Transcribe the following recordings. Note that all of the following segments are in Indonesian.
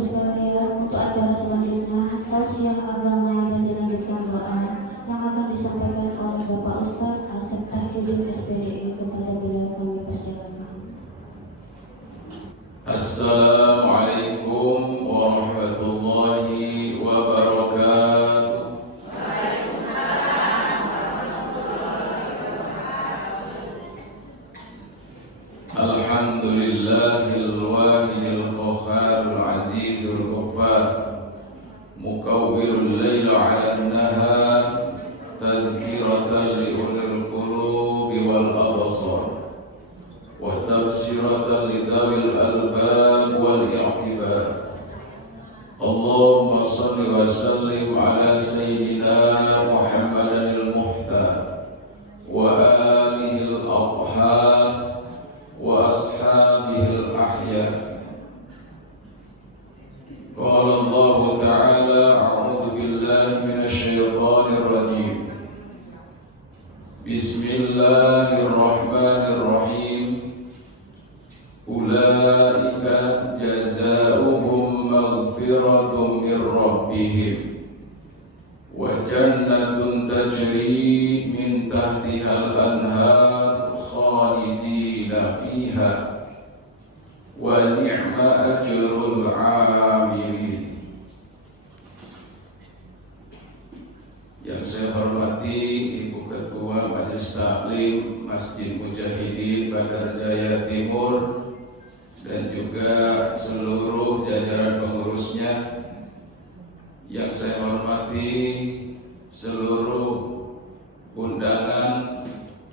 Ibu sekalian, untuk acara selanjutnya, tausiah agama dan dilanjutkan doa yang akan disampaikan oleh Bapak Ustadz Asep Tahyudin SPDI. Kepada beliau kami persilakan. Assalamualaikum warahmatullahi wabarakatuh. Alhamdulillahil wahidil qahharul azizul ghaffar, mukawwirul laila 'alan nahar, tazkiratan li ulil qulubi wal absar, wa tabsiratan li dawil albab wal i'tibar. Allahumma salli wa sallim ala sayyidina Muhammadil muhtar wa alihil athhar wa ashabihil ahya. Qala Allah ta'ala, a'udzu billahi minasy syaithanir rajim. Bismillahirrahmanirrahim. Ulaika jazaohum maghfiratun min rabbihim wa jannatun tajri min tahtihal anhar khalidina fiha wa ni'ma ajrul 'amilin. Yang saya hormati Ibu Ketua Majelis Taklim Masjid Mujahidin Badar Jaya Timur dan juga seluruh jajaran pengurusnya. Yang saya hormati seluruh undangan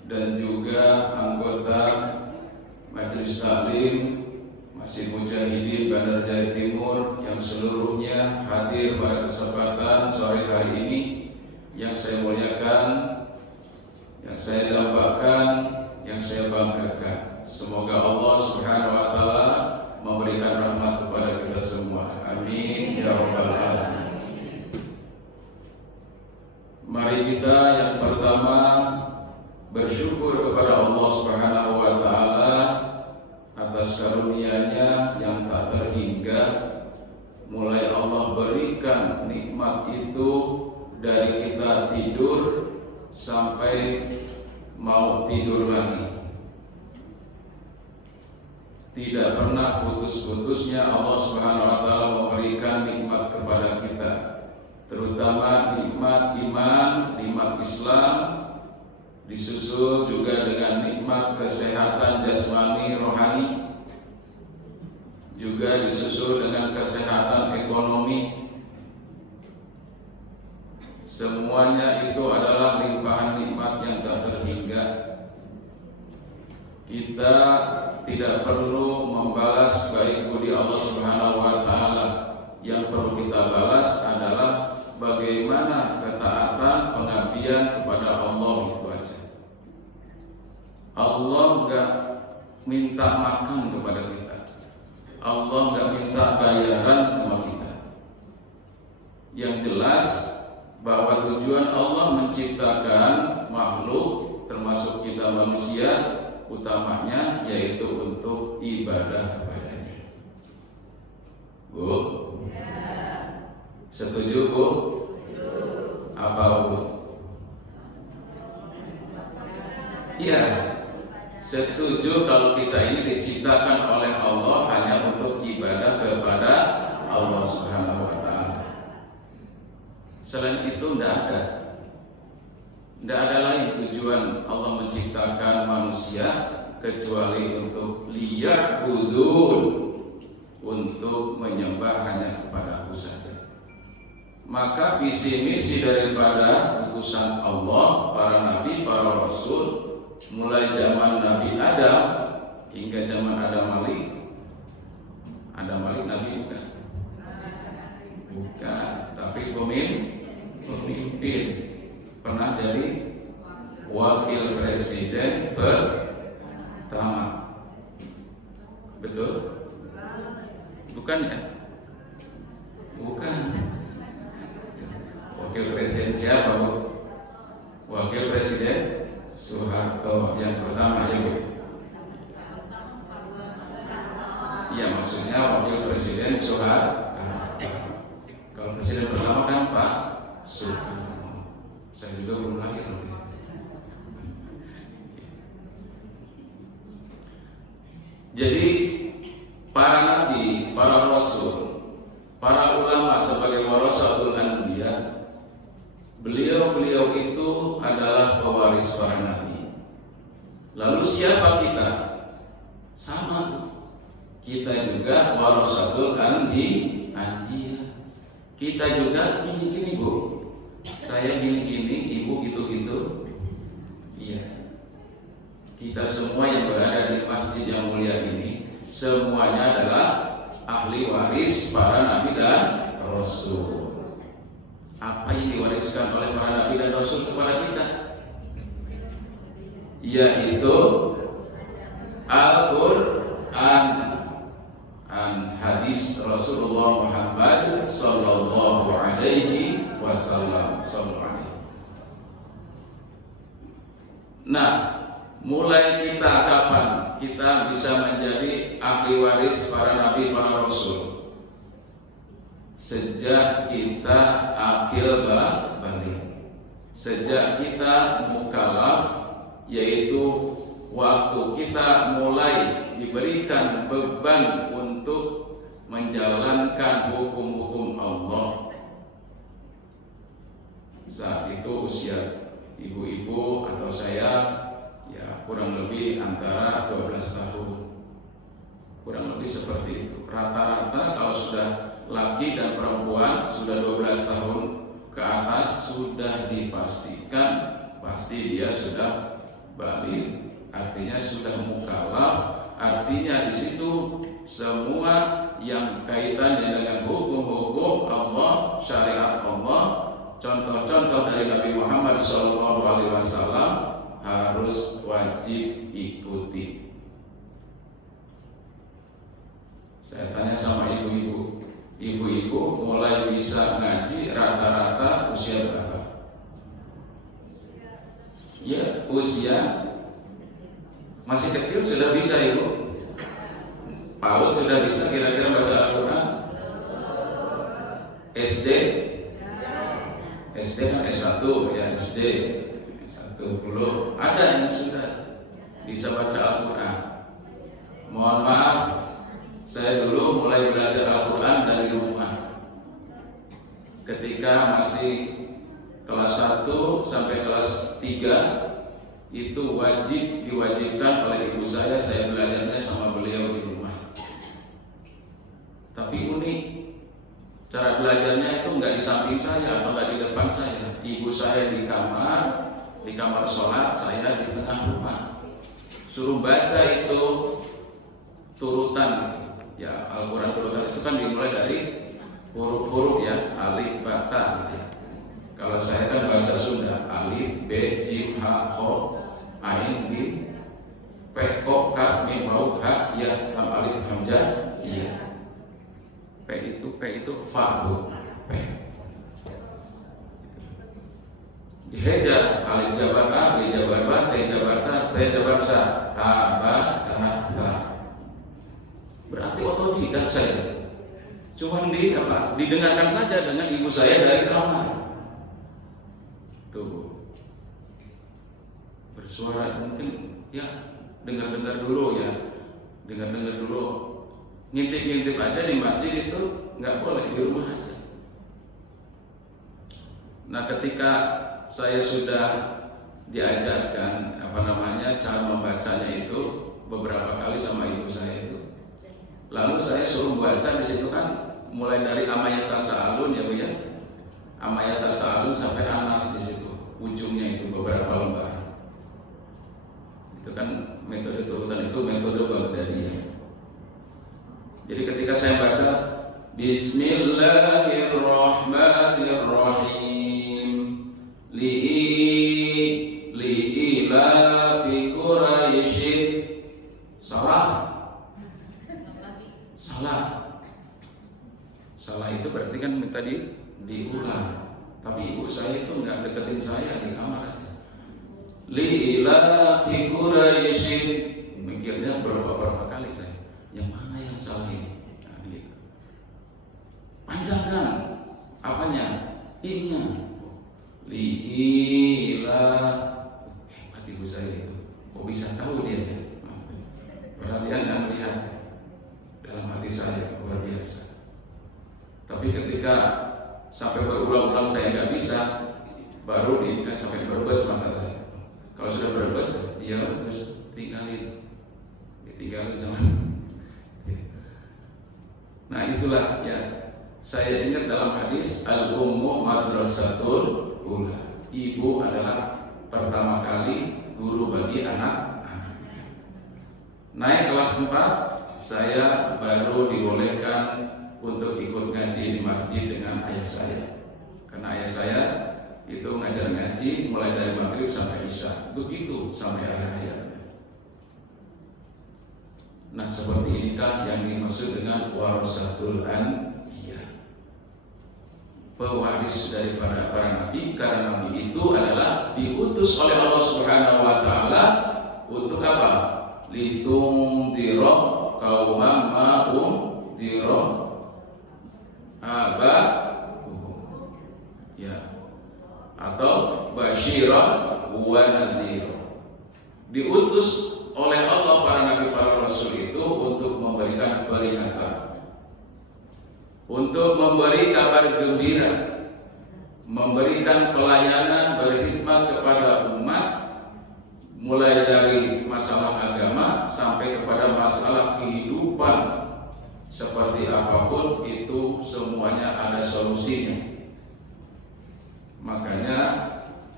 dan juga anggota Majelis Taklim Masjid Mujahidin Badar Jaya Timur yang seluruhnya hadir pada kesempatan sore hari ini. Yang saya muliakan, yang saya dambakan, yang saya banggakan. Semoga Allah Subhanahu wa taala memberikan rahmat kepada kita semua. Amin ya rabbal alamin. Mari kita yang pertama bersyukur kepada Allah Subhanahu wa taala atas karunia-Nya yang tak terhingga. Mulai Allah berikan nikmat itu dari kita tidur sampai mau tidur lagi. Tidak pernah putus-putusnya Allah Subhanahu wa taala memberikan nikmat kepada kita, terutama nikmat iman, nikmat Islam, disusul juga dengan nikmat kesehatan jasmani rohani, juga disusul dengan kesehatan ekonomi. Semuanya itu adalah limpahan nikmat yang tak terhingga. Kita tidak perlu membalas baik budi Allah Subhanahu wa taala. Yang perlu kita balas adalah bagaimana ketaatan pengabdian kepada Allah, itu aja. Allah enggak minta makan kepada kita. Allah enggak minta bayaran sama kita. Yang jelas bahwa tujuan Allah menciptakan makhluk termasuk kita manusia utamanya yaitu untuk ibadah kepadanya. Bu? Ya. Setuju, Bu? Setuju. Apa, Bu? Iya. Setuju kalau kita ini diciptakan oleh Allah hanya untuk ibadah kepada Allah Subhanahu wa taala. Selain itu tidak ada lain tujuan Allah menciptakan manusia kecuali untuk liya'budun, untuk menyembah hanya kepada Aku saja. Maka visi misi daripada utusan Allah, para nabi, para rasul, mulai zaman Nabi Adam hingga zaman Adam Malik. Adam Malik nabi bukan? Bukan, tapi pemimpin. Pernah jadi wakil presiden pertama. Betul? Bukan ya? Bukan. Wakil presiden siapa, Bu? Wakil presiden Soeharto yang pertama, ya, Bu? Ya, maksudnya wakil presiden Soeharto. Rasul. Para ulama sebagai warasatul anbiya, beliau-beliau itu adalah pewaris para nabi. Lalu siapa kita? Sama, kita juga warasatul anbiya. Kita juga gini-gini bu, saya gini-gini, ibu gitu-gitu. Iya. Kita semua yang berada di masjid yang mulia ini, semuanya adalah ahli waris para nabi dan rasul. Apa yang diwariskan oleh para nabi dan rasul kepada kita? Yaitu Al-Quran, hadis Rasulullah Muhammad sallallahu alaihi wasallam. Nah, mulai kita kapan kita bisa menjadi ahli waris para nabi para rasul? Sejak kita akil balik, sejak kita mukallaf, yaitu waktu kita mulai diberikan beban untuk menjalankan hukum-hukum Allah. Saat itu usia ibu-ibu atau saya ya kurang lebih antara 12 tahun, kurang lebih seperti itu. Rata-rata kalau sudah laki dan perempuan sudah 12 tahun ke atas sudah dipastikan pasti dia sudah balik, artinya sudah mukallaf. Artinya di situ semua yang kaitannya dengan hukum-hukum Allah, syariat Allah, contoh-contoh dari Nabi Muhammad SAW harus wajib ikuti. Saya tanya sama ibu-ibu, ibu-ibu mulai bisa ngaji rata-rata usia berapa? Ya, usia masih kecil sudah bisa ibu. PAUD sudah bisa kira-kira baca Al-Quran. SD kan S1 ya, SD S1 belum ada yang sudah bisa baca Al-Quran. Mohon maaf, saya dulu mulai belajar Al-Quran dari rumah. Ketika masih kelas 1 sampai kelas 3 itu diwajibkan oleh ibu saya belajarnya sama beliau di rumah. Tapi unik, cara belajarnya itu nggak di samping saya atau nggak di depan saya. Ibu saya di kamar sholat, saya di tengah rumah. Suruh baca itu turutan gitu. Ya, Al-Quran turutan itu kan dimulai dari huruf-huruf ya, alif, ba, ta gitu ya. Kalau saya kan bahasa Sunda, alif, b, jim, ha, kho, ain, mim, pe, ko, kaf, mim, waw, ha, ya, lam, alif, hamzah, iya. P itu fa, bu, P. Diheja, alif jabar a, b jabar ba, t jabar ta, s jabar sa, ha, ba, ta, ta. Berarti otodidak saya. Cuman didengarkan saja dengan ibu saya dari kamar. Tuh, bersuara mungkin ya dengar dulu ya, dengar dulu, ngintip aja di masjid itu nggak boleh, di rumah aja. Nah, ketika saya sudah diajarkan cara membacanya itu beberapa kali sama ibu saya itu, lalu saya suruh baca di situ kan mulai dari Amayat Tasa'alun ya Bu ya, Amayat Tasa'alun sampai Anas di situ. Ujungnya itu beberapa lembar. Itu kan metode turutan itu metode Baghdadiyah. Jadi ketika saya baca Bismillahirrahmanirrahim li'ila fi Quraisy, salah itu berarti kan tadi diulang. Tapi ibu saya itu nggak deketin saya di kamar aja. Li'ila fi Quraisy, mikirnya berapa kali saya, yang mana yang salah ini? Nah, gitu. Panjangkan apanya? Inya. Li'ila, hebat ibu saya itu. Kok bisa tahu dia ya? Padahal dia nggak melihat dalam hati saya, luar biasa. Tapi ketika sampai berulang-ulang saya nggak bisa, baru diingat sampai berbes mata saya. Kalau sudah berbes, dia terus tinggalin sama. Nah itulah ya, saya ingat dalam hadis al-ummu madrasatul ula. Ibu adalah pertama kali guru bagi anak. Naik kelas 4, saya baru dibolehkan untuk ikut ngaji di masjid dengan ayah saya. Karena ayah saya itu ngajar ngaji mulai dari maghrib sampai isya, begitu sampai akhir hayatnya. Nah seperti inikah yang dimaksud dengan warasatul anbiya, pewaris daripada para nabi. Karena nabi itu adalah diutus oleh Allah Subhanahu wa taala untuk apa? Litundira qauman ma undira aba'uhum, ya, atau basyiran wa nadhira. Diutus oleh Allah para nabi para rasul itu untuk memberikan peringatan, untuk memberi kabar gembira, memberikan pelayanan berkhidmat kepada umat, mulai dari masalah agama sampai kepada masalah kehidupan, seperti apapun itu semuanya ada solusinya. Makanya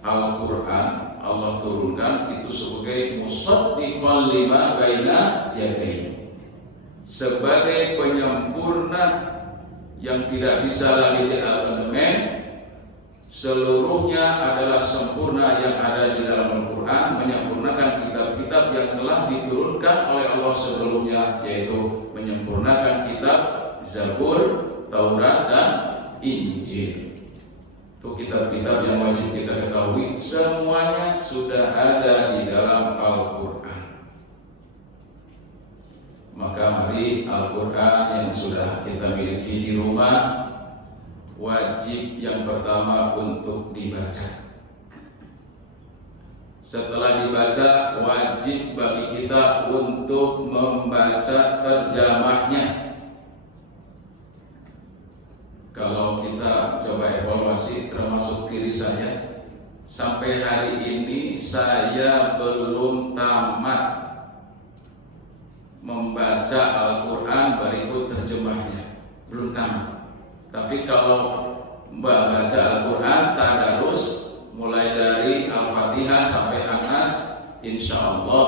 Al-Quran Allah turunkan itu sebagai musaddiqan lima baina yadayhi, sebagai penyempurna yang tidak bisa lagi diamandemen. Seluruhnya adalah sempurna yang ada di dalam Al-Quran, menyempurnakan kitab-kitab yang telah diturunkan oleh Allah sebelumnya, yaitu menyempurnakan kitab Zabur, Taurat, dan Injil. Itu kitab-kitab yang wajib kita ketahui, semuanya sudah ada di dalam Al-Quran. Maka mari Al-Quran yang sudah kita miliki di rumah, wajib yang pertama untuk dibaca. Setelah dibaca, wajib bagi kita untuk membaca terjemahnya. Kalau kita coba evaluasi, termasuk diri saya, sampai hari ini saya belum tamat membaca Al-Quran berikut terjemahnya, belum tamat. Tapi kalau baca Al-Quran tadarus mulai dari Al-Fatihah sampai An-Nas, insya Allah,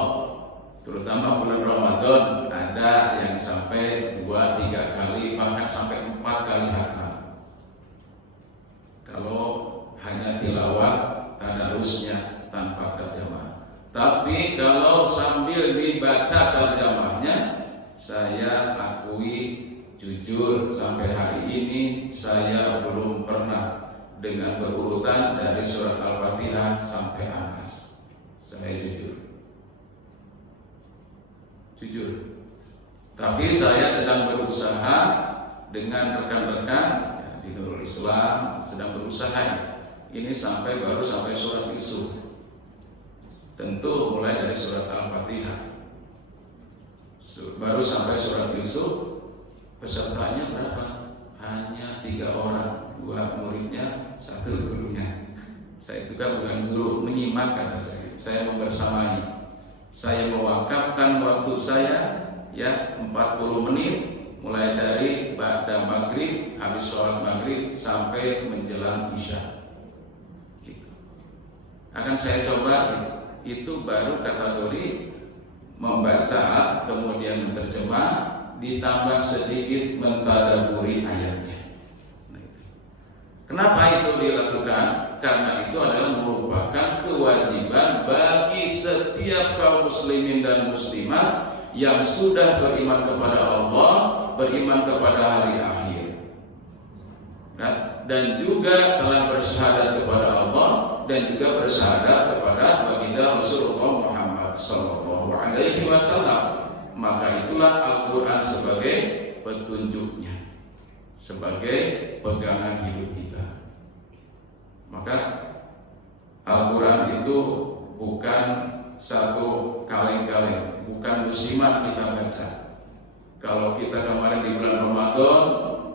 terutama bulan Ramadan, ada yang sampai 2-3 kali, bahkan sampai 4 kali hatam. Kalau hanya tilawah tadarusnya tanpa terjemah. Tapi kalau sambil dibaca terjemahnya, saya akui jujur sampai hari ini saya belum pernah dengan berurutan dari surat Al-Fatihah sampai An-Nas. Saya jujur. Tapi saya sedang berusaha dengan rekan-rekan di Nurul Islam, sedang berusaha ini baru sampai surat Yusuf. Tentu mulai dari surat Al-Fatihah baru sampai surat Yusuf. Pesertanya berapa? Hanya 3 orang, 2 muridnya, 1 gurunya. Saya juga bukan guru, menyimak kata saya membersamai. Saya mewakafkan waktu saya ya 40 menit, mulai dari ba'da maghrib, habis sholat maghrib sampai menjelang isya. Gitu. Akan saya coba itu baru kategori membaca, kemudian menerjemah, ditambah sedikit mentadaburi ayatnya. Kenapa itu dilakukan? Karena itu adalah merupakan kewajiban bagi setiap kaum muslimin dan muslimat yang sudah beriman kepada Allah, beriman kepada hari akhir, dan juga telah bersyahadat kepada Allah dan juga bersyahadat kepada baginda Rasulullah Muhammad sallallahu alaihi wasallam. Maka itulah Al-Quran sebagai petunjuknya, sebagai pegangan hidup kita. Maka Al-Quran itu bukan satu kaleng-kaleng, bukan musiman kita baca. Kalau kita kemarin di bulan Ramadan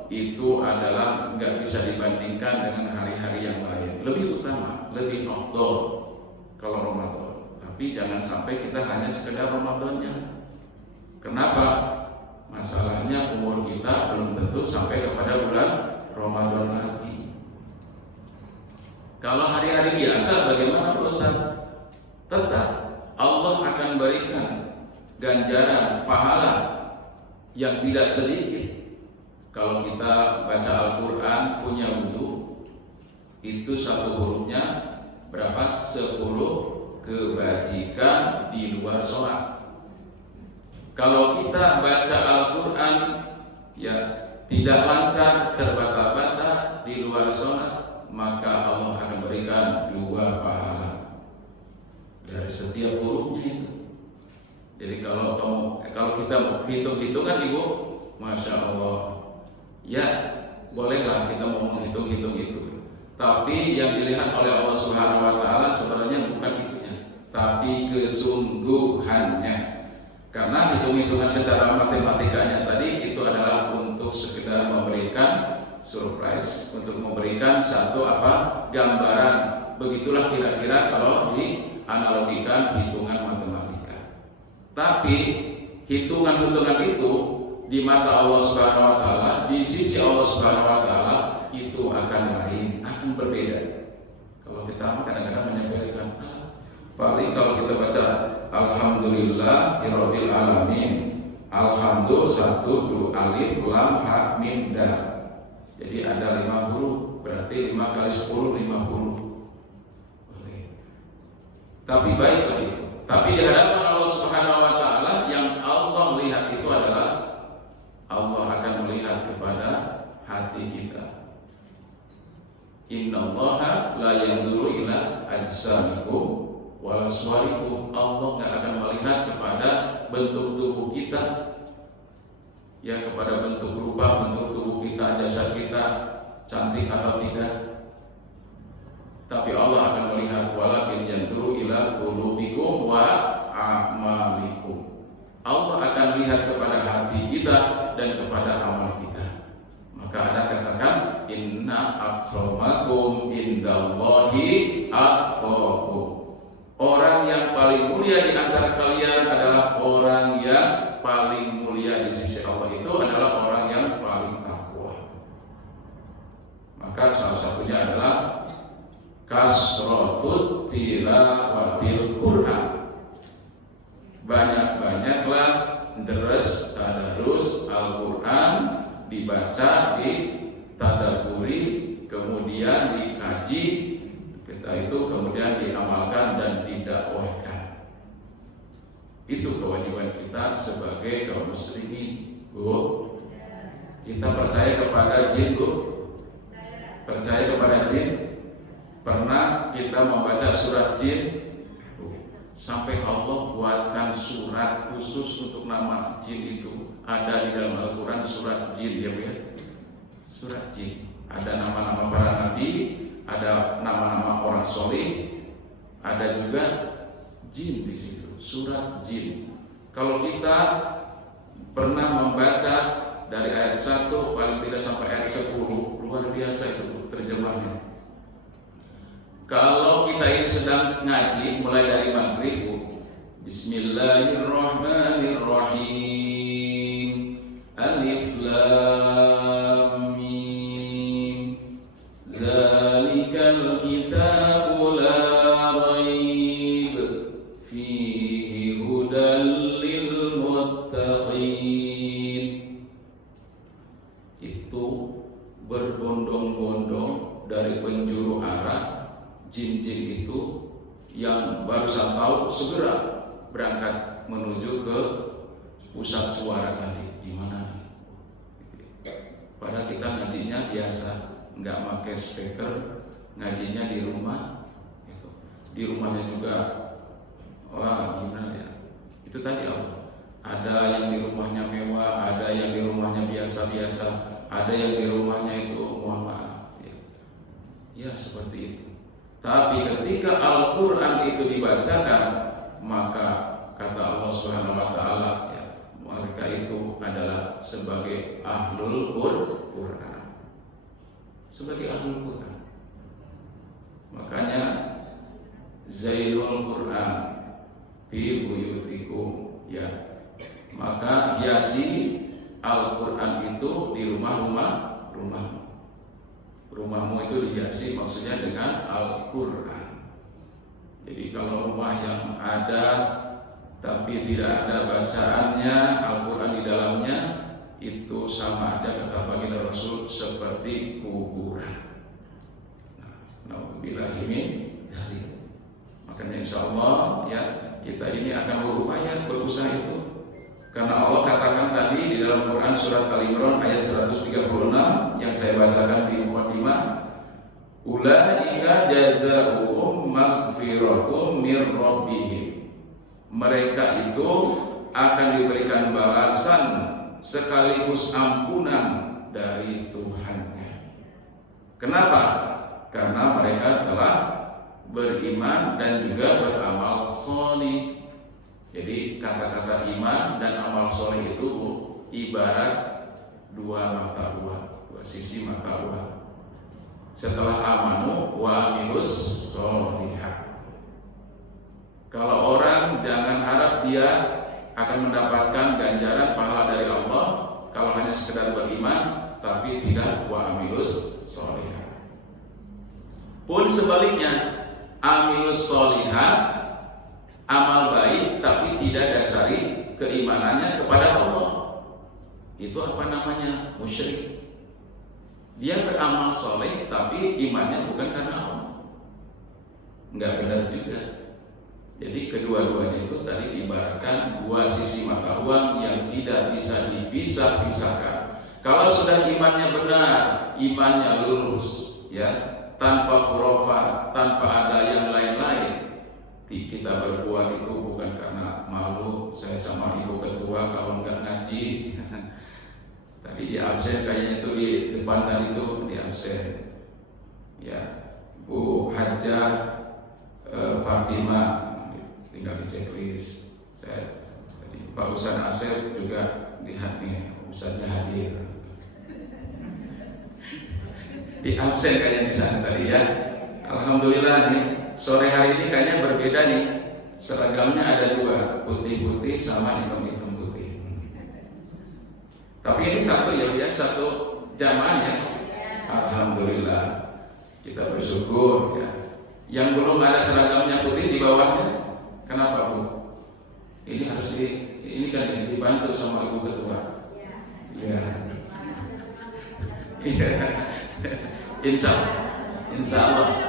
itu adalah nggak bisa dibandingkan dengan hari-hari yang lain. Lebih utama, lebih afdal kalau Ramadan. Tapi jangan sampai kita hanya sekedar Ramadannya. Kenapa? Masalahnya umur kita belum tentu sampai kepada bulan Ramadan lagi. Kalau hari-hari biasa bagaimana Pak Ustaz? Tetap Allah akan berikan ganjaran pahala yang tidak sedikit. Kalau kita baca Al-Quran punya wudu, itu satu hurufnya berapa? 10 kebajikan di luar sholat. Kalau kita baca Al-Quran ya tidak lancar, terbata-bata di luar sholat, maka Allah akan berikan 2 pahala dari setiap hurufnya itu. Jadi kalau kita hitung-hitungan Ibu, Masya Allah, ya bolehlah kita mau menghitung-hitung itu. Tapi yang dilihat oleh Allah Subhanahu Wa Taala sebenarnya bukan itunya, tapi kesungguhannya. Karena hitung-hitungan secara matematikanya tadi itu adalah untuk sekedar memberikan surprise, untuk memberikan satu gambaran. Begitulah kira-kira kalau dianalogikan hitungan matematika. Tapi hitungan-hitungan itu di mata Allah Subhanahu Wa Taala, di sisi Allah Subhanahu Wa Taala itu akan lain, akan berbeda. Kalau kita kadang-kadang menyampaikan, paling kalau kita baca Alhamdulillahirabbil alamin, Alhamdulillah 1 2 alif lam ha mim dal. Jadi ada 5 huruf, berarti 5 kali 10 50. Boleh. Tapi baiklah itu. Tapi di hadapan Allah Subhanahu Wa Taala yang Allah lihat itu adalah Allah akan melihat kepada hati kita. Innallaha la yanzuru ila ajsamikum wala suwarikum. Allah nggak akan melihat kepada bentuk tubuh kita, ya, kepada bentuk rupa, bentuk tubuh kita, jasad kita cantik atau tidak. Tapi Allah akan melihat walakin yanzuru ila qulubikum wa a'malikum. Allah akan lihat kepada hati kita dan kepada amal kita. Maka ada katakan inna akramakum indallahi atqakum. Orang yang paling mulia di antara kalian adalah orang yang paling mulia di sisi Allah, itu adalah orang yang paling takwa. Maka salah satunya adalah kasratut tilawatil Quran. Banyak-banyaklah deres tadarus Al-Quran, dibaca, ditadaburi, kemudian dikaji, kita itu kemudian diamalkan dan didakwahkan. Itu kewajiban kita sebagai kaum muslimin, Bu. Kita percaya kepada jin, Bu? Percaya kepada jin? Pernah kita membaca surat jin? Sampai Allah buatkan surat khusus untuk nama jin itu. Ada di dalam Al-Quran surat jin, ya Bu ya? Surat jin. Ada nama-nama para nabi, ada nama-nama orang soleh, ada juga jin di situ. Surat jin. Kalau kita pernah membaca dari ayat 1 paling tidak sampai ayat 10, luar biasa itu terjemahnya. Kalau kita ini sedang ngaji mulai dari maghrib, Bismillahirrahmanirrahim, Alif Lam Mim, Dzalikal kitabu la raib fihi hudal lil muttaqin. Itu berbondong-bondong dari penjuru arah. Jin-jin itu yang barusan tahu segera berangkat menuju ke pusat suara tadi. Di mana? Padahal kita ngajinya biasa, nggak pakai speaker, ngajinya di rumah. Di rumahnya juga, wah gimana ya? Itu tadi Allah. Ada yang di rumahnya mewah, ada yang di rumahnya biasa-biasa, ada yang di rumahnya itu mohon maaf. Ya seperti itu. Tapi ketika Al-Quran itu dibacakan, maka kata Allah Subhanahu Wa Taala, ya, mereka itu adalah sebagai ahlul Quran. Sebagai ahlul Quran. Makanya Zainul Quran fi buyutikum, ya. Maka hiasi Al-Quran itu di rumahmu itu dihiasi, maksudnya dengan Al-Quran. Jadi kalau rumah yang ada tapi tidak ada bacaannya Al-Quran di dalamnya, itu sama aja kata baginda Rasul seperti kuburan. Naudzubillah min dzalik. Makanya insyaallah ya kita ini akan berupaya berusaha itu. Karena Allah katakan tadi di dalam Quran surat Al-Imran ayat 136 yang saya bacakan di muqaddimah, ulaika jazaohum maghfiratun mir rabbihim. Mereka itu akan diberikan balasan sekaligus ampunan dari Tuhannya. Kenapa? Karena mereka telah beriman dan juga beramal sholih. Jadi kata-kata iman dan amal soleh itu ibarat dua mata uang, dua sisi mata uang. Setelah amanu wa amilus sholihah. Kalau orang jangan harap dia akan mendapatkan ganjaran pahala dari Allah kalau hanya sekedar beriman tapi tidak wa amilus sholihah. Pun sebaliknya, amilus sholihah, amal baik tapi tidak dasari keimanannya kepada Allah, itu apa namanya? Musyrik. Dia beramal soleh tapi imannya bukan karena Allah, nggak benar juga. Jadi kedua-duanya itu tadi diibaratkan dua sisi mata uang yang tidak bisa dipisah-pisahkan. Kalau sudah imannya benar, imannya lurus, ya, tanpa khurafat, tanpa ada yang lain-lain. Kita berbuat itu bukan karena malu, saya sama ibu ketua kalau nggak ngaji. Tadi di absen kayaknya itu di depan tadi itu di absen. Ya, Bu Hajah Fatimah tinggal di checklist. Saya tadi Pak Ustaz Asep juga lihat nih, Ustaznya hadir. Di absen kayaknya di sana tadi ya. Alhamdulillah nih. Sore hari ini kayaknya berbeda nih. Seragamnya ada dua, putih-putih sama hitam-hitam putih. Tapi ini satu ya, satu jamaahnya. Alhamdulillah. Kita bersyukur ya. Yang belum ada seragamnya putih di bawahnya, kenapa Bu? Ini harus ini kan ya, dibantu sama Ibu Ketua. Ya. Iya. Insya Allah.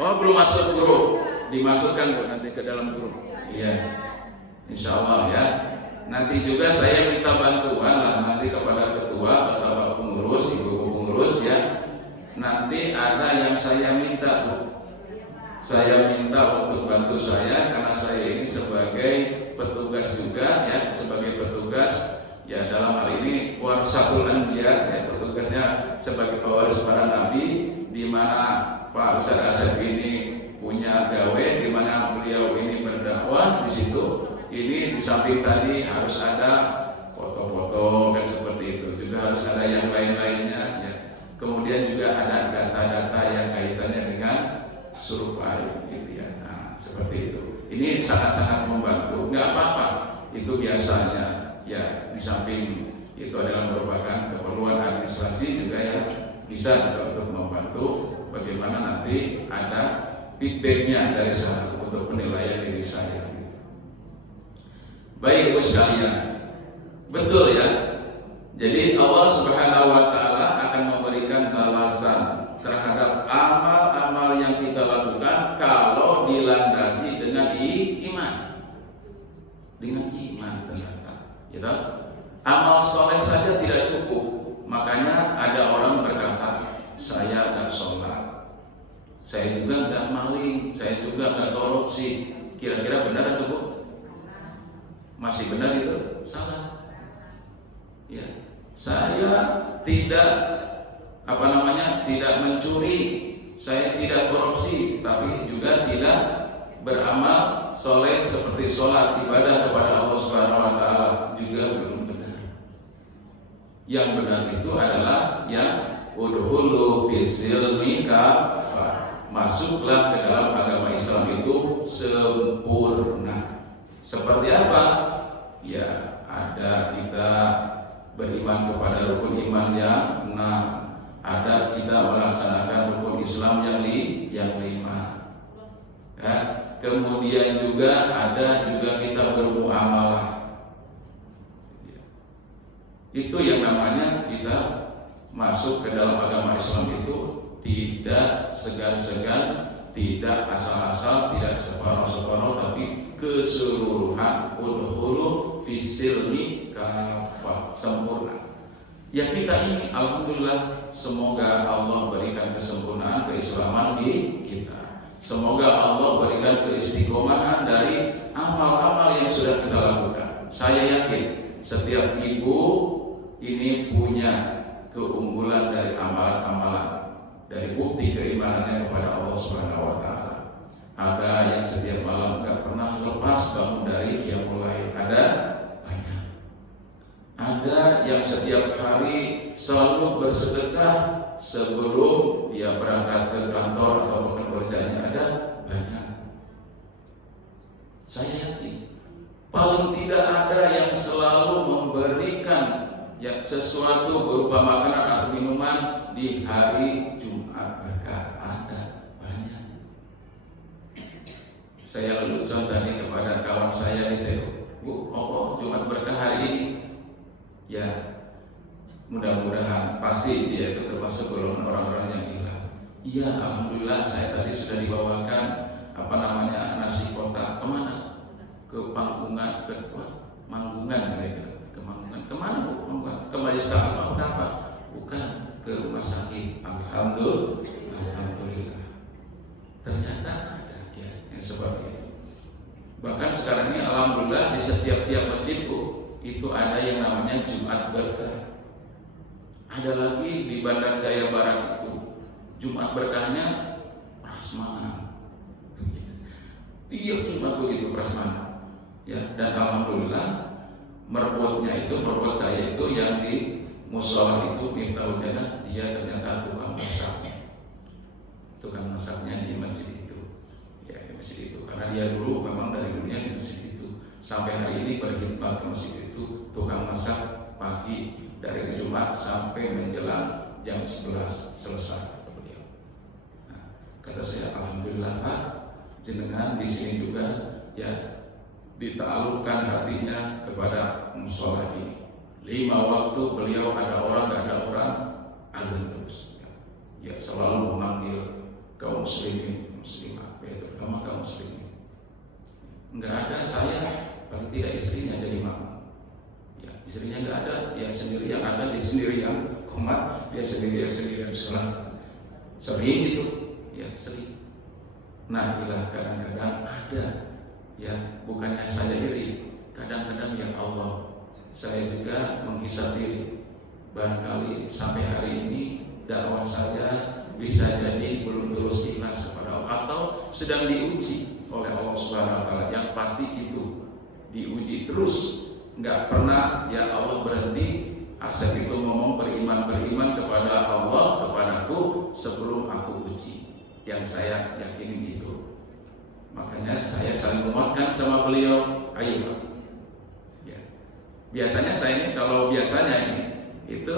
Oh belum masuk grup, dimasukkan Bu nanti ke dalam grup. Iya, insya Allah ya. Nanti juga saya minta bantuan lah nanti kepada ketua, bapak pengurus, ibu pengurus ya. Nanti ada yang saya minta Bu. Saya minta untuk bantu saya karena saya ini sebagai petugas juga ya, sebagai petugas ya dalam hal ini warasatul anbiya ya, petugasnya sebagai pewaris para nabi, di mana Pak Ustaz Asep ini punya gawe, di mana beliau ini berdakwah di situ. Ini di samping tadi harus ada foto-foto kan seperti itu, juga harus ada yang lain-lainnya ya. Kemudian juga ada data-data yang kaitannya dengan survei gitu ya. Nah, seperti itu. Ini sangat-sangat membantu. Nggak apa-apa, itu biasanya ya, di samping itu adalah merupakan keperluan administrasi juga ya, bisa juga untuk membantu bagaimana nanti ada feedbacknya dari sana untuk penilaian diri saya. Baik Ibu sekalian, betul ya. Jadi Allah Subhanahu wa Ta'ala akan memberikan balasan terhadap amal-amal yang kita lakukan kalau dilandasi dengan iman. Dengan iman ternyata, gitu. Amal soleh saja tidak cukup. Makanya ada orang berkata, saya nggak sholat, saya juga nggak maling, saya juga nggak korupsi. Kira-kira benar atau Bu? Masih benar itu? Salah. Ya, saya tidak tidak mencuri, saya tidak korupsi, tapi juga tidak beramal soleh seperti sholat, ibadah kepada Allah Subhanahu wa Ta'ala, juga belum benar. Yang benar itu adalah yang udhulu fisilmi kafah. Masuklah ke dalam agama Islam itu sempurna. Seperti apa? Ya, ada kita beriman kepada rukun iman yang 6. Ada kita melaksanakan rukun Islam yang 5. Ya. Kemudian juga ada kita bermuamalah. Itu yang namanya kita masuk ke dalam agama Islam itu tidak segan-segan, tidak asal-asal, tidak separuh-separuh, tapi keseluruhan. Udhulu fisilmi kafah, sempurna. Ya, kita ini alhamdulillah, semoga Allah berikan kesempurnaan keislaman di kita. Semoga Allah berikan keistiqomahan dari amal-amal yang sudah kita lakukan. Saya yakin setiap ibu ini punya keunggulan dari amalan-amalan, dari bukti keimanannya kepada Allah Subhanahu wa taala. Ada yang setiap malam enggak pernah lepas bangun dari qiyamul lail, ada banyak. Ada yang setiap hari selalu bersedekah sebelum dia berangkat ke kantor atau pekerjaannya, ada banyak. Saya yakin paling tidak ada yang selalu memberikan sesuatu berupa makanan atau minuman di hari Jumat berkah, ada banyak. Saya lalu contohnya kepada kawan saya di Tero, Bu, Jumat berkah hari ini? Ya, mudah-mudahan pasti dia itu termasuk golongan orang-orang yang ikhlas. Iya, alhamdulillah saya tadi sudah dibawakan nasi kotak. Kemana? Ke Panggungan, ke Manggungan mereka. Ke Manggungan. Kemana Bu? Manggungan. Ke Majelis Ta'ala. Udah apa? Bukan, ke rumah sakit. Alhamdulillah. Ternyata ada ya yang seperti itu. Bahkan sekarang ini alhamdulillah di setiap masjidku itu ada yang namanya Jumat Berkah. Ada lagi di Bandar Jaya Barat itu Jumat berkahnya prasmanan. Tiap Jumat begitu prasmanan. Ya, dan alhamdulillah merbot saya itu yang di musola itu minta ujana, dia ternyata tukang masak. Tukang masaknya di masjid itu. Ya, di masjid itu. Karena dia dulu memang dari dunia di masjid itu. Sampai hari ini berkhidmat ke masjid itu, tukang masak pagi dari Jumat sampai menjelang jam 11 selesai kata beliau. Nah, kata saya alhamdulillah Pak, jenengan di sini juga ya ditaklukkan hatinya kepada musola ini. 5 waktu beliau ada orang nggak ada orang azan terus. Ya selalu memanggil kaum muslimin, muslimat, terutama kaum muslimin. Nggak ada saya, paling tidak istrinya jadi makmum. Istrinya nggak ada, dia sendiri yang ada, dia sendiri yang komat, dia sendiri yang sholat. Sering gitu, ya sering. Nah, bila kadang-kadang ada, ya bukannya saya iri, kadang-kadang ya Allah, saya juga menghisap diri. Barangkali sampai hari ini dakwah saya bisa jadi belum terus ikhlas kepada Allah atau sedang diuji oleh Allah Subhanahu wa taala. Yang pasti itu diuji terus. Enggak pernah ya Allah berhenti. Asep itu ngomong beriman kepada Allah, kepadaku sebelum aku uji. Yang saya yakini gitu. Makanya saya saling menguatkan sama beliau. Ayo Pak. Ya. Biasanya saya ini kalau biasanya itu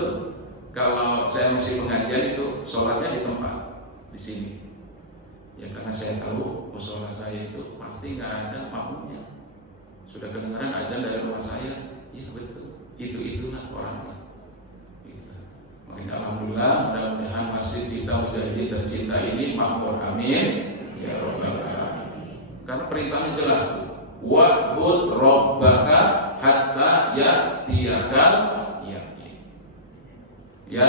kalau saya masih pengajian itu sholatnya di tempat di sini. Ya karena saya tahu musola saya itu pasti nggak ada makmumnya. Sudah kedengaran azan dari rumah saya, iya betul. Itulah orangnya. Gitu. Makanya alhamdulillah, mudah-mudahan masjid kita menjadi tercinta ini makmur, amin. Ya Rabbal alamin. Karena perintahnya jelas tuh. Wa'bud rabbaka hatta ya'tiyakal yaqin. Ya,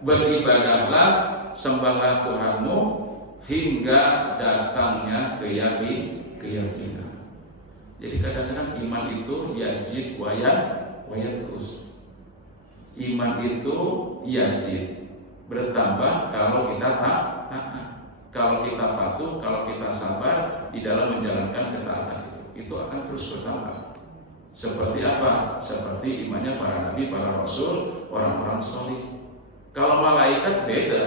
beribadahlah, sembahlah Tuhanmu hingga datangnya keyakinan. Jadi kadang-kadang iman itu yazid terus. Iman itu yazid, bertambah kalau kita taat. Kalau kita patuh, kalau kita sabar di dalam menjalankan ketaatan itu akan terus bertambah. Seperti apa? Seperti imannya para nabi, para rasul, orang-orang soleh. Kalau malaikat beda.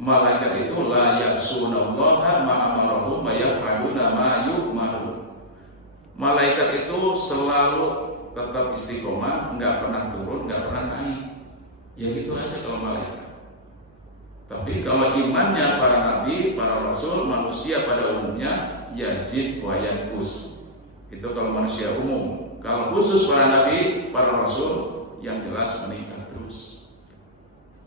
Malaikat itu la ya'sunallaha ma amarahum wa yaf'aluna ma yu'marun. Malaikat itu selalu tetap istiqomah, nggak pernah turun, nggak pernah naik. Ya gitu aja kalau malaikat. Tapi kalau imannya para nabi, para rasul, manusia pada umumnya yazid wa yanqus. Itu kalau manusia umum. Kalau khusus para nabi, para rasul, yang jelas meningkat terus.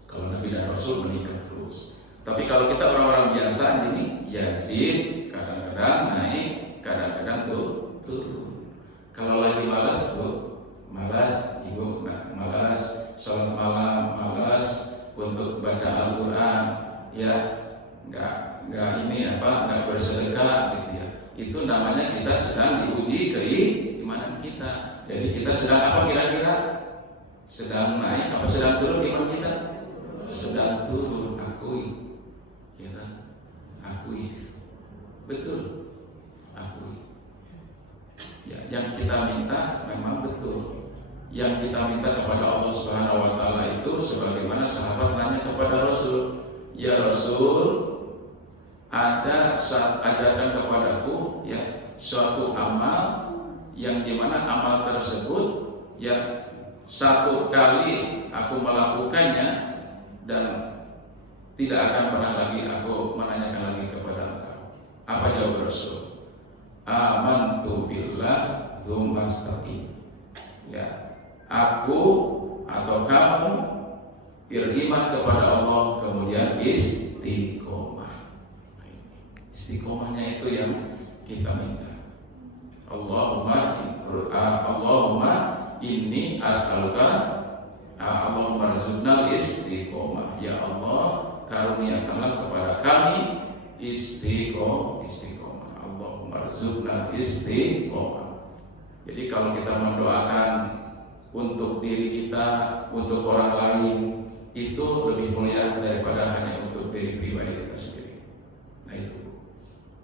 Kalau nabi dan rasul meningkat terus. Tapi kalau kita orang-orang biasa ini yazid, kadang-kadang naik, kadang-kadang turun. Kalau lagi malas malas ibu, malas sholat malam, malas untuk baca Al-Quran, ya nggak bersedekah gitu ya. Itu namanya kita sedang diuji keimanan kita. Jadi kita sedang apa kira-kira? Sedang naik apa sedang turun iman kita? Sedang turun, akui. Ya kan? Akui. Betul. Akui. Ya, yang kita minta memang betul. Yang kita minta kepada Allah Subhanahu wa taala itu sebagaimana sahabat nanya kepada Rasul, "Ya Rasul, ada ajarkan kepadaku ya suatu amal yang dimana amal tersebut ya satu kali aku melakukannya dan tidak akan pernah lagi aku menanyakan lagi kepada engkau." Apa jawab Rasul? Amantu billah tsumma istaqim. Ya, aku atau kamu beriman kepada Allah kemudian istiqomah. Istiqomahnya itu yang kita minta. Allahumma inni as'aluka Allahumma rzuqna istiqomah. Ya Allah, karuniakanlah kepada kami istiqomah. Allahumma rzuqna istiqomah. Jadi kalau kita mendoakan untuk diri kita, untuk orang lain, itu lebih mulia daripada hanya untuk diri pribadi kita sendiri. Nah itu.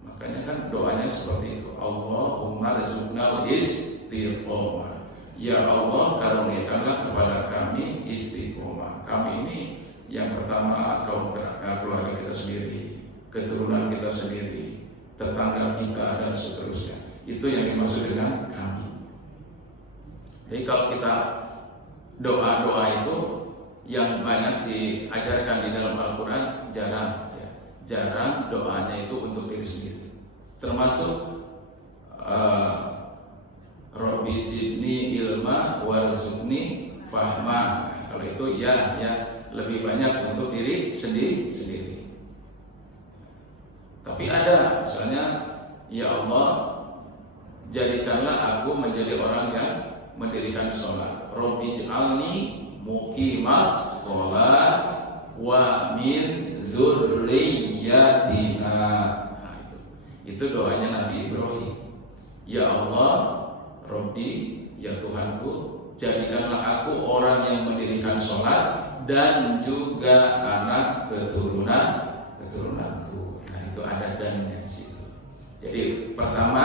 Makanya kan doanya seperti itu. Allahumma rzuqna istiqomah. Ya Allah, karuniakanlah kepada kami istiqomah. Kami ini yang pertama keluarga kita sendiri, keturunan kita sendiri, tetangga kita dan seterusnya. Itu yang dimaksud dengan kami. Jadi kalau kita doa-doa itu yang banyak diajarkan di dalam Al-Quran jarang, ya. Jarang doanya itu untuk diri sendiri. Termasuk Rabbi zidni ilma warzuqni fahma. Nah, kalau itu ya lebih banyak untuk diri sendiri. Tapi ada misalnya, ya Allah, jadikanlah aku menjadi orang yang mendirikan sholat. Rabbi ij'alni muqimas sholat wa min dzurriyyatina. Nah, itu doanya Nabi Ibrahim. Ya Allah, Rabbi, ya Tuhanku, jadikanlah aku orang yang mendirikan sholat dan juga anak keturunanku. Nah, itu ada dannya di situ. Jadi pertama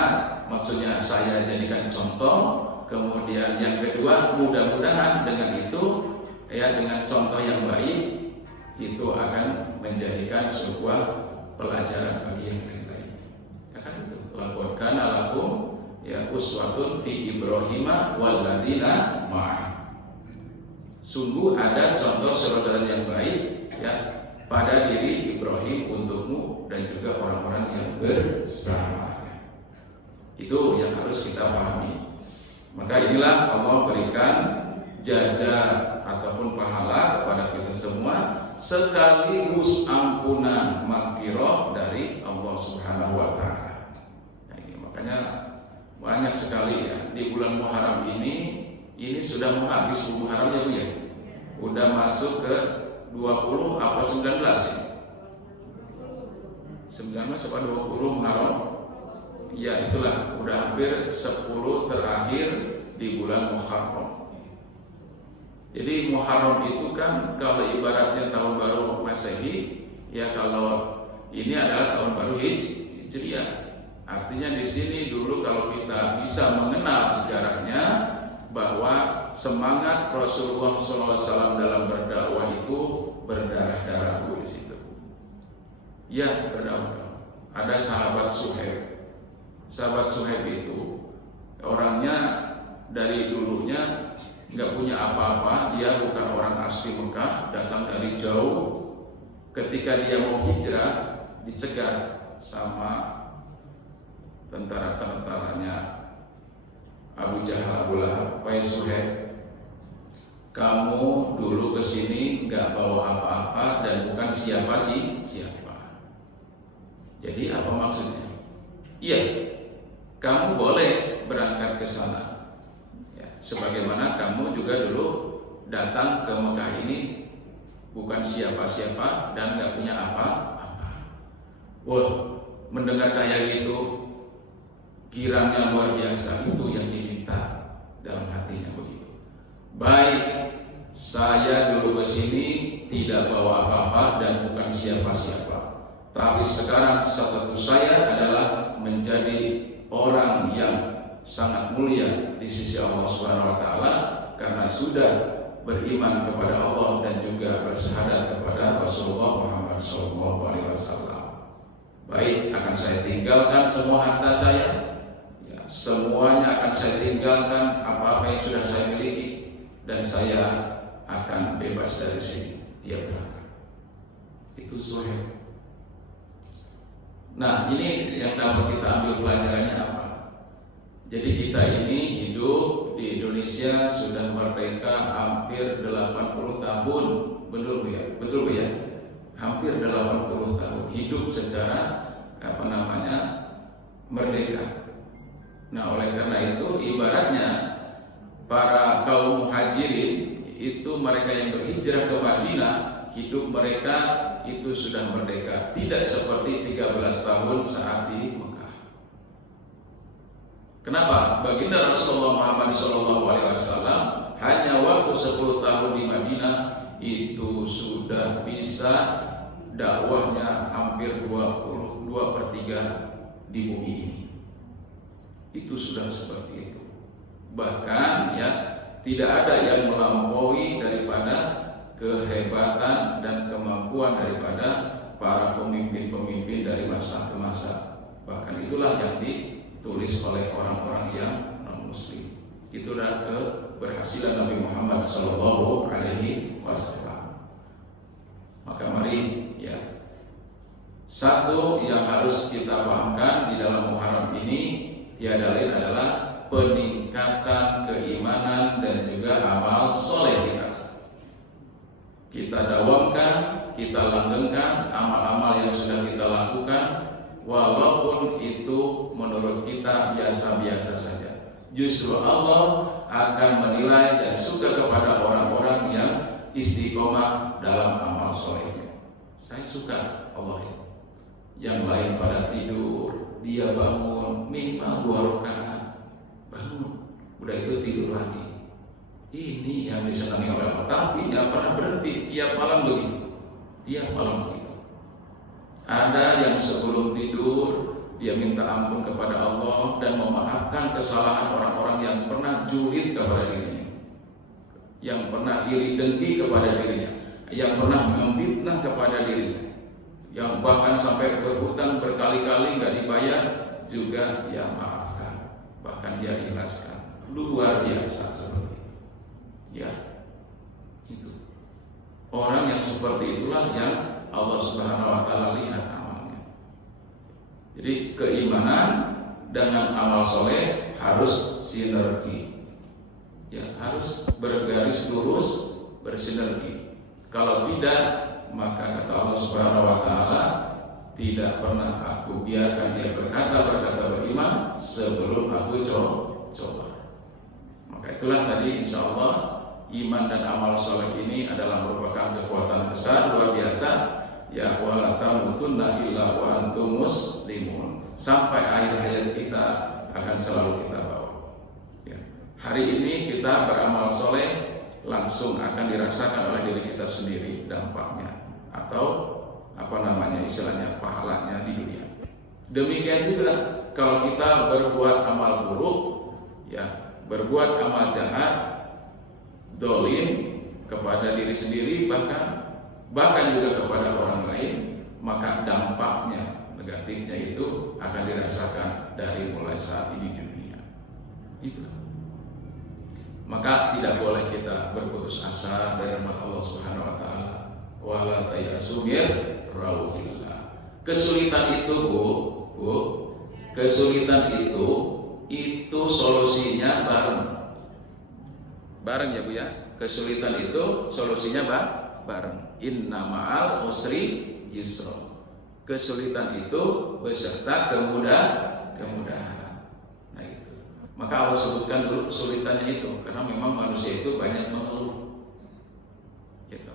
maksudnya saya jadikan contoh, kemudian yang kedua mudah-mudahan dengan itu ya dengan contoh yang baik itu akan menjadikan sebuah pelajaran bagi yang lain. Ya kan itu. Laqad kana lakum ya uswatun fi Ibrahim wal ladzina ma'ah. Sungguh ada contoh saudara yang baik ya pada diri Ibrahim untukmu dan juga orang-orang yang bersamanya. Itu yang harus kita pahami. Maka inilah Allah berikan jaza ataupun pahala kepada kita semua sekaligus ampunan magfirah dari Allah Subhanahu wa taala. Nah, ini makanya banyak sekali ya di bulan Muharram ini sudah mau habis Muharram ya Bu ya. Udah masuk ke 20 apa 19 ya? 19 apa 20 Muharram? Ya itulah udah hampir 10 terakhir di bulan Muharram. Jadi Muharram itu kan kalau ibaratnya tahun baru Masehi, ya kalau ini adalah tahun baru Hijriah. Artinya di sini dulu kalau kita bisa mengenal sejarahnya, bahwa semangat Rasulullah SAW dalam berdakwah itu berdarah-darah di situ. Ya, berdakwah. Ada sahabat Suhaib. Sahabat Suhaib itu orangnya dari dulunya nggak punya apa-apa. Dia bukan orang asli Mekah, datang dari jauh. Ketika dia mau hijrah, dicegat sama tentara-tentaranya Abu Jahal, Abu Lahab. Wahai Suhaib, kamu dulu kesini nggak bawa apa-apa dan bukan siapa. Jadi apa maksudnya? Iya, kamu boleh berangkat ke sana. Ya, sebagaimana kamu juga dulu datang ke Mekah ini bukan siapa-siapa dan nggak punya apa-apa. Wah, mendengar kayak gitu, girangnya luar biasa. Itu yang diminta dalam hatinya begitu. Baik, saya dulu kesini tidak bawa apa-apa dan bukan siapa-siapa. Tapi sekarang status saya adalah menjadi orang yang sangat mulia di sisi Allah Subhanahu wa taala karena sudah beriman kepada Allah dan juga bersyahadat kepada Rasulullah Muhammad SAW. Baik, akan saya tinggalkan semua harta saya. Ya, semuanya akan saya tinggalkan, apa-apa yang sudah saya miliki, dan saya akan bebas dari sini. Dia berangkat. Itu Suhaib. Nah, ini yang dapat kita ambil pelajarannya apa? Jadi kita ini hidup di Indonesia sudah merdeka hampir 80 tahun. Betul ya? Betul ya? Hampir 80 tahun hidup secara merdeka. Nah, oleh karena itu ibaratnya para kaum muhajirin itu mereka yang berhijrah ke Madinah, hidup mereka itu sudah merdeka, tidak seperti 13 tahun saat di Mekah. Kenapa? Baginda Rasulullah Muhammad SAW hanya waktu 10 tahun di Madinah itu sudah bisa dakwahnya hampir 2/3 di bumi ini. Itu sudah seperti itu. Bahkan ya tidak ada yang melampaui daripada kehebatan dan kemampuan daripada para pemimpin-pemimpin dari masa ke masa. Bahkan itulah yang ditulis oleh orang-orang yang non-muslim. Itulah keberhasilan Nabi Muhammad SAW. Maka mari ya, satu yang harus kita pahamkan di dalam Muharram ini tiada lain adalah peningkatan keimanan dan juga amal soleh kita. Kita dawamkan, kita langgengkan amal-amal yang sudah kita lakukan, walaupun itu menurut kita biasa-biasa saja. Justru Allah akan menilai dan suka kepada orang-orang yang istiqomah dalam amal solehnya. Saya suka Allah itu. Yang lain pada tidur, dia bangun minimal 2 rakaat, bangun, udah itu tidur lagi. Ini yang disenangi oleh Allah, tapi tidak pernah berhenti, tiap malam begitu. Ada yang sebelum tidur dia minta ampun kepada Allah dan memaafkan kesalahan orang-orang yang pernah julid kepada dirinya, yang pernah iri dengki kepada dirinya, yang pernah memfitnah kepada dirinya, yang bahkan sampai berhutang berkali-kali nggak dibayar juga dia maafkan, bahkan dia ikhlaskan. Luar biasa seperti itu. Ya, itu orang yang seperti itulah yang Allah Subhanahu wa taala lihat amalnya. Jadi keimanan dengan amal soleh harus sinergi. Ya, harus bergaris lurus, bersinergi. Kalau tidak, maka kata Allah Subhanahu wa taala, tidak pernah aku biarkan dia berkata beriman sebelum aku coba. Maka itulah tadi insya Allah iman dan amal soleh ini adalah merupakan kekuatan besar luar biasa. Ya wala tamutunna illa wa antum muslimun. Sampai akhir hayat kita akan selalu kita bawa. Ya. Hari ini kita beramal soleh langsung akan dirasakan oleh diri kita sendiri dampaknya, atau istilahnya pahalanya di dunia. Demikian juga kalau kita berbuat amal buruk, ya berbuat amal jahat, dolim kepada diri sendiri, bahkan juga kepada orang lain, maka dampaknya negatifnya itu akan dirasakan dari mulai saat ini di dunia. Itulah. Maka tidak boleh kita berputus asa dari rahmat Allah Subhanahu wa taala. Wala tayasu min rauhillah. Kesulitan itu, Bu, kesulitan itu solusinya bareng ya Bu ya. Kesulitan itu solusinya bareng. Inna ma'al usri yusra. Kesulitan itu beserta kemudahan. Nah itu. Maka Allah sebutkan dulu kesulitannya itu, karena memang manusia itu banyak mengeluh. Gitu.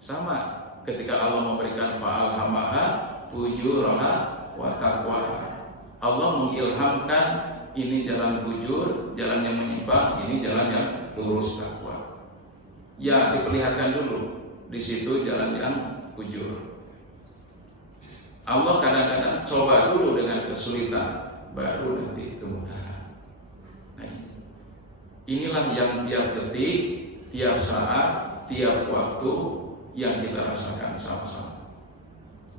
Sama ketika Allah memberikan fa'alhamaha fujuraha wa taqwaha. Allah mengilhamkan ini jalan bujur, jalan yang menyimpang, ini jalan yang lurus takwa. Ya, diperlihatkan dulu di situ jalan yang bujur. Allah kadang-kadang coba dulu dengan kesulitan, baru nanti kemudahan. Nah, inilah yang tiap detik, tiap saat, tiap waktu yang kita rasakan sama-sama.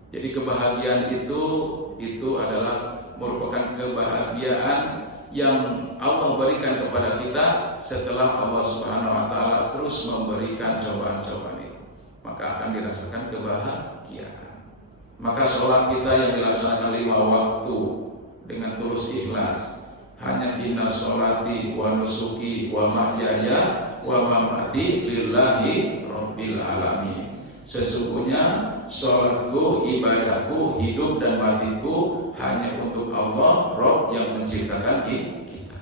Jadi kebahagiaan itu adalah merupakan kebahagiaan yang Allah berikan kepada kita setelah Allah Subhanahu wa taala terus memberikan cobaan-cobaan itu. Maka akan dirasakan kebahagiaan. Maka sholat kita yang dilaksanakan 5 waktu dengan tulus ikhlas, hanya inna sholati wa nusuki wa mahyaya wa mamati lillahi rabbil alamin. Sesungguhnya sholatku, ibadahku, hidup dan matiku hanya untuk Allah, Rabb yang menciptakan kita.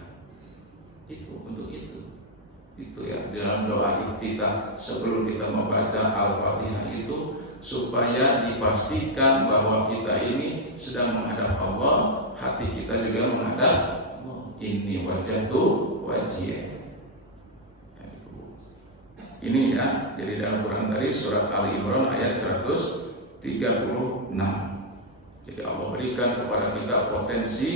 Itu untuk itu. Itu ya dalam doa iftitah sebelum kita membaca Al-Fatihah itu, supaya dipastikan bahwa kita ini sedang menghadap Allah, hati kita juga menghadap ini wajhatu wajhiyah. Ini ya, jadi dalam Quran tadi surat Ali Imran ayat 136. Jadi Allah berikan kepada kita potensi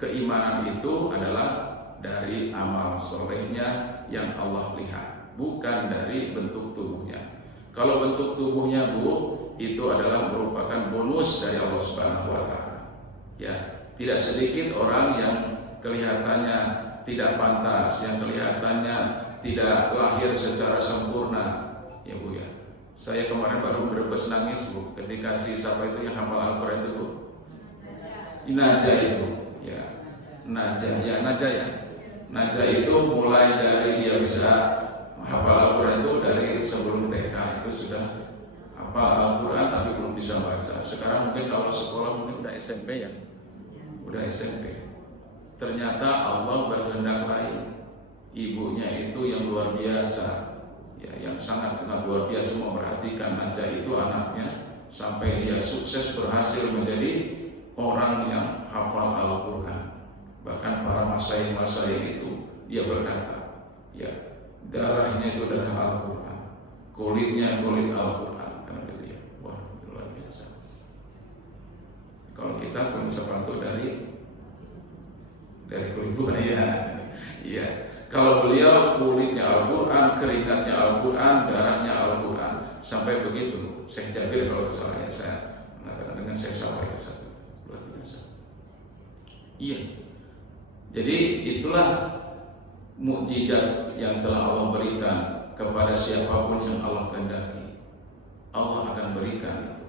keimanan itu adalah dari amal solehnya yang Allah lihat, bukan dari bentuk tubuhnya. Kalau bentuk tubuhnya Bu, itu adalah merupakan bonus dari Allah Subhanahu wa taala. Ya, tidak sedikit orang yang kelihatannya tidak pantas, yang kelihatannya tidak lahir secara sempurna. Ya Bu ya. Saya kemarin baru berbes nangis Bu ketika si siapa itu yang hafal Al-Qur'an itu Bu. Najah itu, ya. Najah ya. Najah itu mulai dari dia bisa hafal Al-Quran itu dari sebelum TK itu sudah hafal Al-Quran tapi belum bisa baca. Sekarang mungkin kalau sekolah mungkin udah SMP ya, udah SMP. Ternyata Allah berkehendak lain. Ibunya itu yang luar biasa, ya, yang sangat luar biasa memperhatikan Najah itu anaknya sampai dia sukses berhasil menjadi orang yang hafal Al-Quran. Bahkan para masyayikh itu dia berkata, ya, darahnya itu darah Al-Quran, kulitnya kulit Al-Quran, karena gitu ya. Wah, luar biasa. Kalau kita kulit sepatu dari kulit buaya, iya. Kalau beliau kulitnya Al-Quran, keringatnya Al-Quran, darahnya Al-Quran, sampai begitu. Syekh Jabir kalau salah ya, saya mengatakan dengan Syekh Sawai satu, luar biasa. Iya. Jadi itulah mukjizat yang telah Allah berikan kepada siapapun yang Allah kehendaki. Allah akan berikan itu.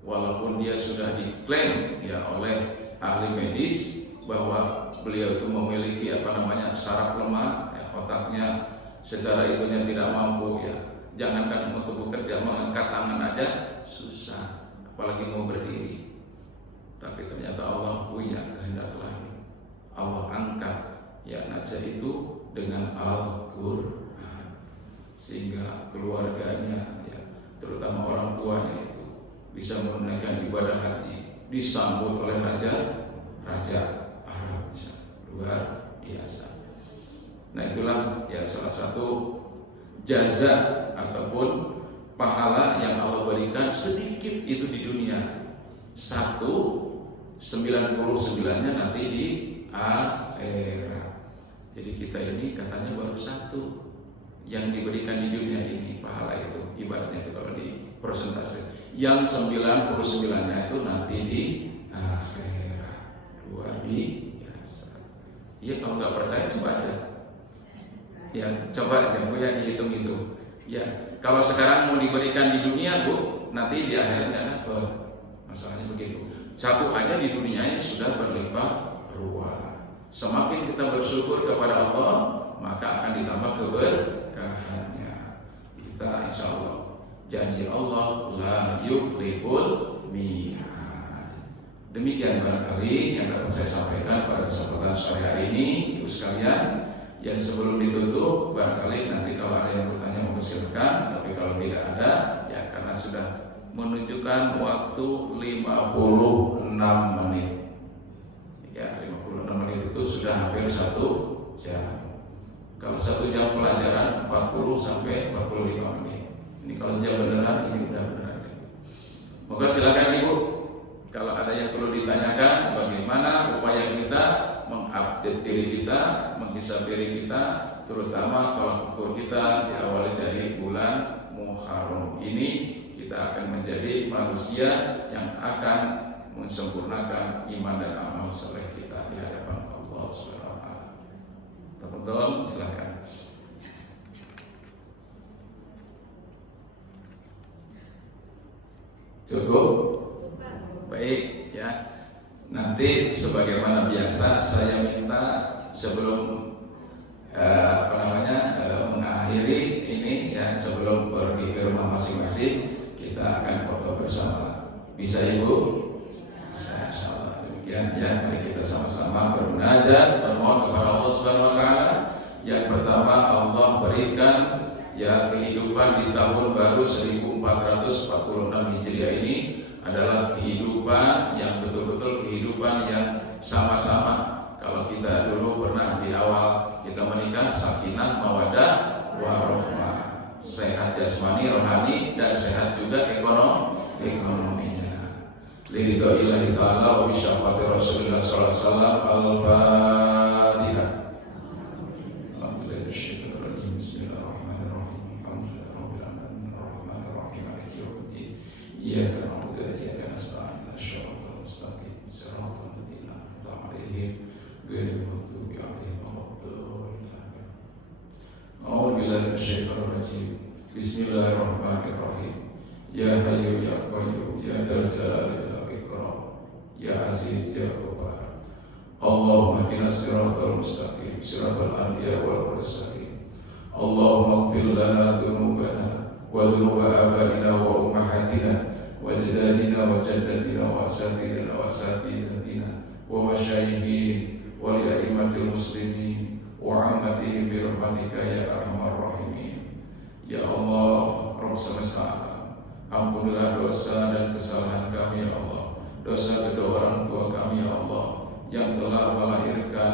Walaupun dia sudah diklaim ya oleh ahli medis bahwa beliau itu memiliki saraf lemah, ya, otaknya secara itunya tidak mampu ya. Jangankan untuk bekerja, mengangkat tangan aja susah, apalagi mau berdiri. Tapi ternyata Allah punya kehendak lain. Allah angkat ya Najah itu dengan Al-Quran, sehingga keluarganya ya, terutama orang tuanya itu bisa menunaikan ibadah haji, disambut oleh raja Arab, luar biasa. Nah itulah ya salah satu jaza ataupun pahala yang Allah berikan sedikit itu di dunia. 99-nya nanti di akhirat. Jadi kita ini katanya baru satu yang diberikan di dunia ini pahala itu, ibaratnya itu kalau di persentase. Yang 99-nya itu nanti di akhirat. Luar biasa. Iya, kalau nggak percaya coba aja. Ya, coba aja, punya dihitung-hitung. Ya, kalau sekarang mau diberikan di dunia, Bu, nanti di akhirat nggak dapat. Masalahnya begitu. Satu aja di dunia ini sudah berlimpah ruah. Semakin kita bersyukur kepada Allah, maka akan ditambah keberkahannya. Kita insya Allah, janji Allah la yukhliful mi'ad. Demikian barangkali yang dapat saya sampaikan pada kesempatan sore hari ini, ibu sekalian. Yang sebelum ditutup, barangkali nanti kalau ada yang bertanya monggo silakan. Tapi kalau tidak ada, ya karena sudah menunjukkan waktu 56 menit. Ya, 56 menit itu sudah hampir 1 jam. Kalau 1 jam pelajaran 40 sampai 45 menit. Ini kalau jam beneran, ini udah beneran. Moga silakan Ibu. Kalau ada yang perlu ditanyakan, bagaimana upaya kita mengupdate diri kita, menghisab diri kita, terutama kalau ukur kita diawali dari bulan Muharram ini, kita akan menjadi manusia yang akan mensempurnakan iman dan amal soleh kita di hadapan Allah Subhanahu wa taala. Teman-teman silakan. Cukup? Baik ya. Nanti sebagaimana biasa saya minta sebelum mengakhiri ini ya, sebelum pergi ke rumah masing-masing kita akan foto bersama. Bisa Ibu? Bisa, insyaallah. Demikian ya, mari kita sama-sama bermunajat, bermohon kepada Allah Subhanahu wa taala. Yang pertama, Allah berikan ya kehidupan di tahun baru 1446 Hijriah ini adalah kehidupan yang betul-betul kehidupan yang sama-sama. Kalau kita dulu pernah di awal kita menikah, sakinah, mawaddah, warahmah, sehat jasmani, rohani, dan sehat juga ekonominya. Liridho'illahi ta'ala wa bisyafati Rasulullah sallallahu alaihi wasallam. Al-Fatihah. Iyyaka na'budu wa iyyaka nasta'in. Shiratal mustaqim. Shiratal ladzina an'amta 'alaihim ghairil maghdubi 'alaihim waladdallin. A'udzu billahi minasyaitonir rajim. Bismillahirrahmanirrahim. Ya Hayyu ya Qayyum ya Dzal Jalali wal Ikram. Ya Aziz ya Ghaffar. Allahumma ihdinas siratal mustaqim. Siratal anbiya wal mursalin. Allahumma ighfir lana dzunubana wa dzunuba abaina wa ummahatina وأجدادنا وجدتنا وأساتذتنا وأساتذتنا ومشايخهم ولأئمة المسلمين وعامتهم برحمتك يا أرحم الراحمين. Ya Allah, Rabb semesta alam, ampunilah dosa dan kesalahan kami ya Allah, dosa kedua orang tua kami ya Allah, yang telah melahirkan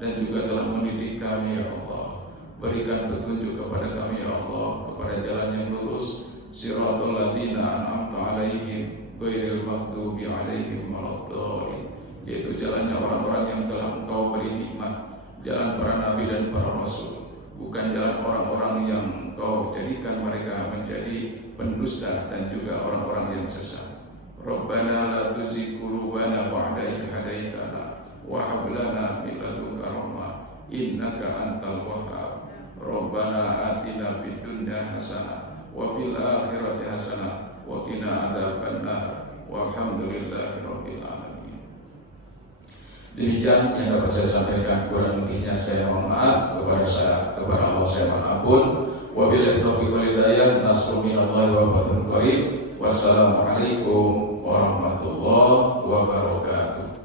dan juga telah mendidik kami ya Allah. Berikan petunjuk kepada kami ya Allah, kepada jalan yang lurus, siratal ladzina an'amta 'alaihim ghairil maghdubi 'alaihim waladdallin, yaitu jalannya orang-orang yang telah Engkau beri nikmat, jalan para nabi dan para rasul, bukan jalan orang-orang yang Engkau jadikan mereka menjadi pendusta dan juga orang-orang yang sesat. Rabbana la tuzigh qulubana ba'da idh hadaitana wa hab lana min ladunka rahmah innaka antal wahhab. Rabbana atina fid dunya hasanah wa fil akhirati hasanah wa qina adzabannar walhamdulillahi rabbil alamin. Demikian yang dapat saya sampaikan, kurang lebihnya saya mohon maaf. Kepada Allah saya mohon ampun. Wabillahi taufiq wal hidayah. Nasrun minallahi wa fathun qarib. Wassalamualaikum warahmatullahi wabarakatuh.